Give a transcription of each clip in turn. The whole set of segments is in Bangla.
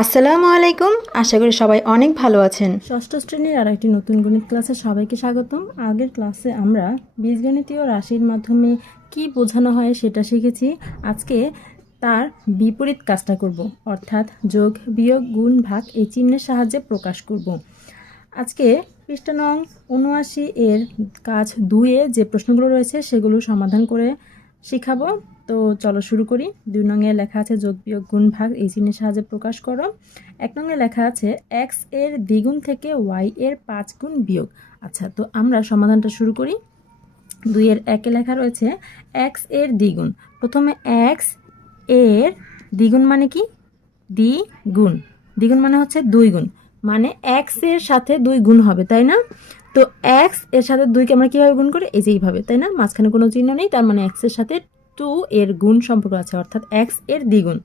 আসসালামু আলাইকুম। আশা করি সবাই অনেক ভালো আছেন। ষষ্ঠ শ্রেণির আর একটি নতুন গণিত ক্লাসে সবাইকে স্বাগতম। আগের ক্লাসে আমরা বীজগণিতীয় রাশির মাধ্যমে কি বোঝানো হয় সেটা শিখেছি। আজকে তার বিপরীত কাজটা করব, অর্থাৎ যোগ বিয়োগ গুণ ভাগ এই চিহ্নের সাহায্যে প্রকাশ করব। আজকে পৃষ্ঠা নং উনআশি এর কাজ দুয়ে যে প্রশ্নগুলো রয়েছে সেগুলো সমাধান করে শিখাবো। তো চলো শুরু করি। দুই নঙে লেখা আছে যোগ বিয়োগ গুণ ভাগ, এই চিহ্নের সাহায্যে প্রকাশ করো। এক নঙে লেখা আছে এক্সের দ্বিগুণ থেকে ওয়াই এর পাঁচ গুণ বিয়োগ। আচ্ছা তো আমরা সমাধানটা শুরু করি। দুই দুইয়ের একে লেখা রয়েছে এক্সের দ্বিগুণ। প্রথমে এক্সের দ্বিগুণ মানে কি? দ্বিগুণ। দ্বিগুণ মানে হচ্ছে দুই গুণ। মানে এক্সের সাথে দুই গুণ হবে, তাই না? তো এক্সের সাথে দুইকে আমরা কীভাবে গুণ করি? এই যে এইভাবে, তাই না? মাঝখানে কোনো চিহ্ন নেই, তার মানে এক্সের সাথে টু এর গুণ সম্পর্ক আছে, অর্থাৎ এক্সের দ্বিগুণ।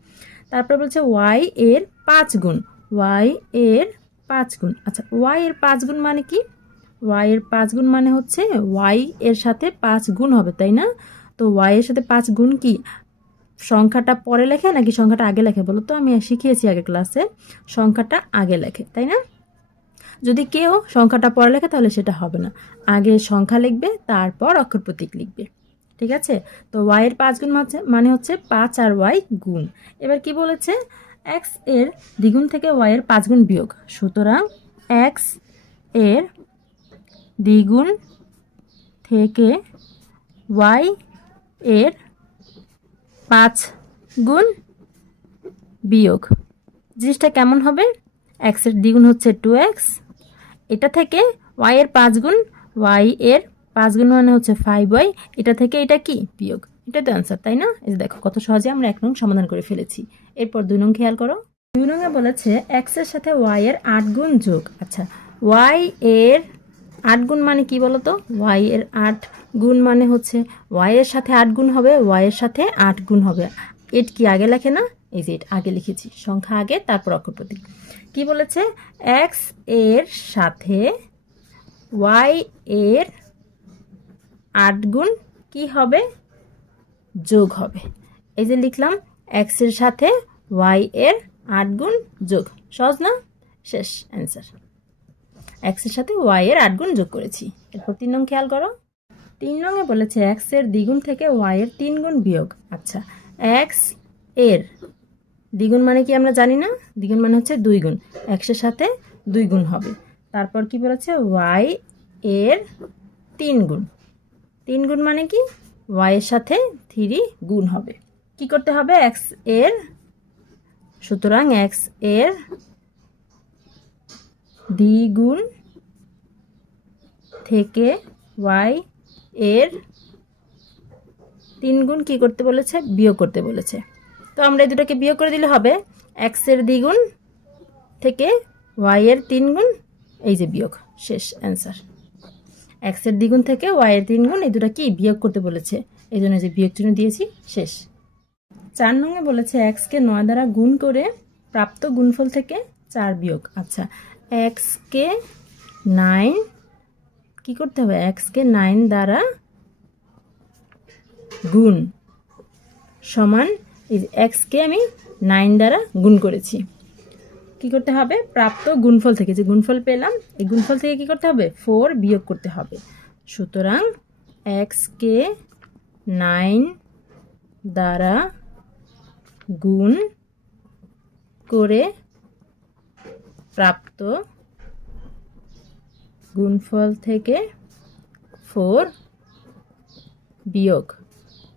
তারপর বলছে ওয়াই এর পাঁচ গুণ। ওয়াই এর পাঁচ গুণ। আচ্ছা ওয়াই এর পাঁচ গুণ মানে কি? ওয়াই এর পাঁচ গুণ মানে হচ্ছে ওয়াই এর সাথে পাঁচ গুণ হবে, তাই না? তো ওয়াই এর সাথে পাঁচ গুণ কি? সংখ্যাটা পরে লেখে নাকি সংখ্যাটা আগে লেখে? বলো তো, আমি শিখিয়েছি আগে ক্লাসে, সংখ্যাটা আগে লেখে, তাই না? যদি কেউ সংখ্যাটা পরে লেখে তাহলে সেটা হবে না। আগে সংখ্যা লিখবে, তারপর অক্ষর প্রতীক লিখবে। ঠিক আছে? তো ওয়াই এর পাঁচ গুণ মানে হচ্ছে পাঁচ আর ওয়াই গুণ। এবার কি বলেছে? এক্সের দ্বিগুণ থেকে ওয়াই এর পাঁচ গুণ বিয়োগ। সুতরাং এক্সের দ্বিগুণ থেকে ওয়াই এর পাঁচ গুণ বিয়োগ। জিনিসটা কেমন হবে? এক্সের দ্বিগুণ হচ্ছে টু এক্স এটা থেকে ওয়াই এর পাঁচ গুণ ওয়াই এর পাঁচ গুণ মানে হচ্ছে ফাইভ ওয়াই এটা থেকে এটা কি? বিয়োগ। এটা তো অ্যান্সার তাই না? এই দেখো, কত সহজে আমরা এক নং সমাধান করে ফেলেছি। এরপর দুই নং খেয়াল করো। দুই নঙে বলেছে এক্সের সাথে ওয়াই এর আট গুণ যোগ। আচ্ছা ওয়াই এর আট গুণ মানে কি বলো তো ওয়াই এর আট গুণ মানে হচ্ছে ওয়াই এর সাথে আট গুণ হবে ওয়াই এর সাথে আট গুণ হবে। এট কি আগে লেখে না? এই যে আগে লিখেছি। সংখ্যা আগে, তারপর অক্ষর প্রতীক। কি বলেছে? এক্সের সাথে ওয়াই এর আট গুণ কি হবে? যোগ হবে। এই যে লিখলাম এক্সের সাথে ওয়াই এর আট গুণ যোগ। সহজ না? শেষ অ্যান্সার এক্সের সাথে ওয়াই এর আট গুণ যোগ করেছি। এরপর তিন নং খেয়াল করো। তিন নঙে বলেছে এক্সের দ্বিগুণ থেকে ওয়াই এর তিন গুণ বিয়োগ। আচ্ছা এক্সের দ্বিগুণ মানে কি আমরা জানি না? দ্বিগুণ মানে হচ্ছে দুই গুণ। এক্সের সাথে দুই গুণ হবে। তারপর কি বলেছে? ওয়াই এর তিন গুণ। তিন গুণ মানে কি? ওয়াই এর সাথে থ্রি গুণ হবে। কি করতে হবে? এক্সের, সুতরাং এক্সের দ্বিগুণ থেকে ওয়াই এর তিন গুণ কি করতে বলেছে? বিয়োগ করতে বলেছে। তো আমরা এই দুটোকে বিয়োগ করে দিলে হবে এক্সের দ্বিগুণ থেকে ওয়াই এর তিন গুণ এই যে বিয়োগ, শেষ অ্যান্সার এক্সের দ্বিগুণ থেকে ওয়াই এর তিন গুণ এই দুটো কি বিয়োগ করতে বলেছে। এই জন্য যে বিয়োগ চিহ্ন দিয়েছি, শেষ। চার নঙে বলেছে এক্সকে নয় দ্বারা গুণ করে প্রাপ্ত গুণফল থেকে চার বিয়োগ। আচ্ছা এক্সকে নাইন, কি করতে হবে? এক্সকে নাইন দ্বারা গুণ সমান এক্সকে আমি নাইন দ্বারা গুণ করেছি। কি করতে হবে? প্রাপ্ত গুণফল থেকে। যে গুণফল পেলাম, এই গুণফল থেকে কি করতে হবে? ফোর বিয়োগ করতে হবে। সুতরাং এক্সকে নাইন দ্বারা গুণ করে প্রাপ্ত গুণফল থেকে ফোর বিয়োগ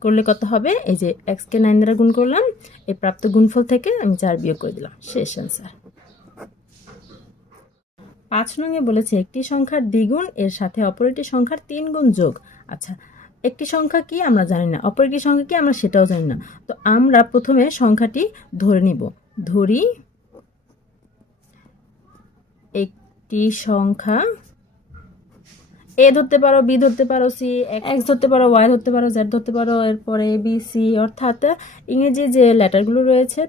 করলে কত হবে? এই যে এক্সকে নাইন দ্বারা গুণ করলাম, এই প্রাপ্ত গুণফল থেকে আমি চার বিয়োগ করে দিলাম। শেষ অ্যান্সার পাঁচ নঙে বলেছে একটি সংখ্যার দ্বিগুণ এর সাথে অপর একটি সংখ্যার তিন গুণ যোগ। আচ্ছা একটি সংখ্যা কি আমরা জানি না অপর একটি সংখ্যা কি আমরা সেটাও জানি না। তো আমরা প্রথমে সংখ্যাটি ধরে নিব। ধরি একটি সংখ্যা এ ধরতে পারো বি ধরতে পারো সি এক্স ধরতে পারো ওয়াই ধরতে পারো জেড ধরতে পারো এরপরে বি সি অর্থাৎ ইংরেজি যে লেটারগুলো রয়েছে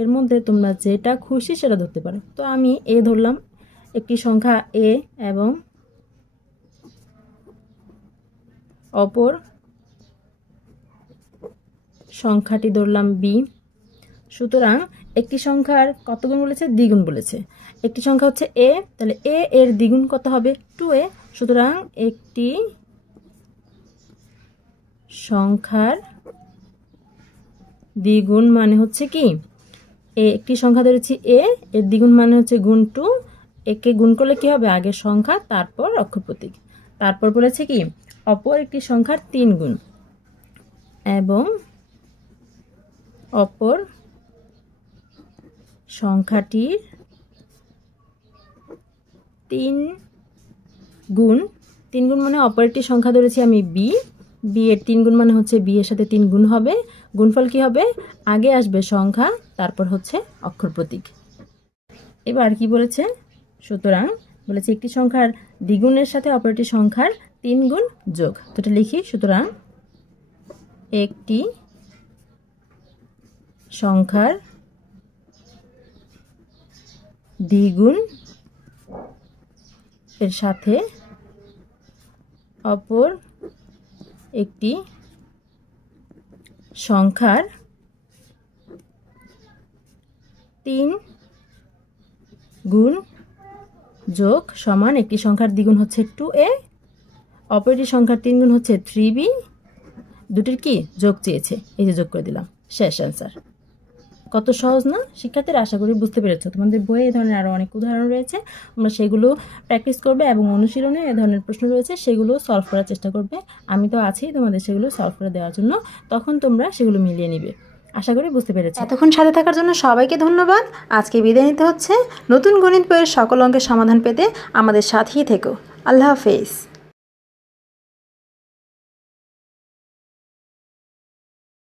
এর মধ্যে তোমরা যেটা খুশি সেটা ধরতে পারো। তো আমি এ ধরলাম একটি সংখ্যা এ এবং অপর সংখ্যাটি ধরলাম বি সুতরাং একটি সংখ্যার কত গুণ বলেছে? দ্বিগুণ বলেছে। একটি সংখ্যা হচ্ছে এ তাহলে এ এর দ্বিগুণ কত হবে? টু এ সুতরাং একটি সংখ্যার দ্বিগুণ মানে হচ্ছে কি? এ একটি সংখ্যা ধরেছি এ এর দ্বিগুণ মানে হচ্ছে গুণ টু একে গুণ করলে কি হবে? আগের সংখ্যা, তারপর অক্ষর প্রতীক। তারপর বলেছে কি? অপর একটি সংখ্যার তিন গুণ। এবং অপর সংখ্যাটির তিন গুণ। তিন গুণ মানে অপর একটি সংখ্যা ধরেছি আমি বি বি এর তিন গুণ মানে হচ্ছে বি এর সাথে তিন গুণ হবে। গুণফল কি হবে? আগে আসবে সংখ্যা, তারপর হচ্ছে অক্ষর প্রতীক। এবার কি বলেছে? সুতরাং বলেছে একটি সংখ্যার দ্বিগুণের সাথে অপর একটি সংখ্যার তিন গুণ যোগ। তো এটা লিখি, সুতরাং একটি সংখ্যার দ্বিগুণ এর সাথে অপর একটি সংখ্যার তিন গুণ যোগ সমান একটি সংখ্যার দ্বিগুণ হচ্ছে টু এ অপর একটি সংখ্যার তিন গুণ হচ্ছে থ্রি বি দুটির কি যোগ চেয়েছে? এই যে যোগ করে দিলাম। শেষ অ্যান্সার কত সহজ না? শিক্ষার্থীরা আশা করি বুঝতে পেরেছ। তোমাদের বইয়ে এ ধরনের আরও অনেক উদাহরণ রয়েছে। তোমরা সেগুলো প্র্যাকটিস করবে এবং অনুশীলনে এ ধরনের প্রশ্ন রয়েছে, সেগুলো সলভ করার চেষ্টা করবে। আমি তো আছি তোমাদের সেগুলো সলভ করে দেওয়ার জন্য। তখন তোমরা সেগুলো মিলিয়ে নিবে। আশা করি বুঝতে পেরেছি। এতক্ষণ সাথে থাকার জন্য সবাইকে ধন্যবাদ। আজকে বিদায় নিতে হচ্ছে। নতুন গণিত বইয়ের সকল অঙ্কের সমাধান পেতে আমাদের সাথেই থেকো। আল্লাহ হাফেজ।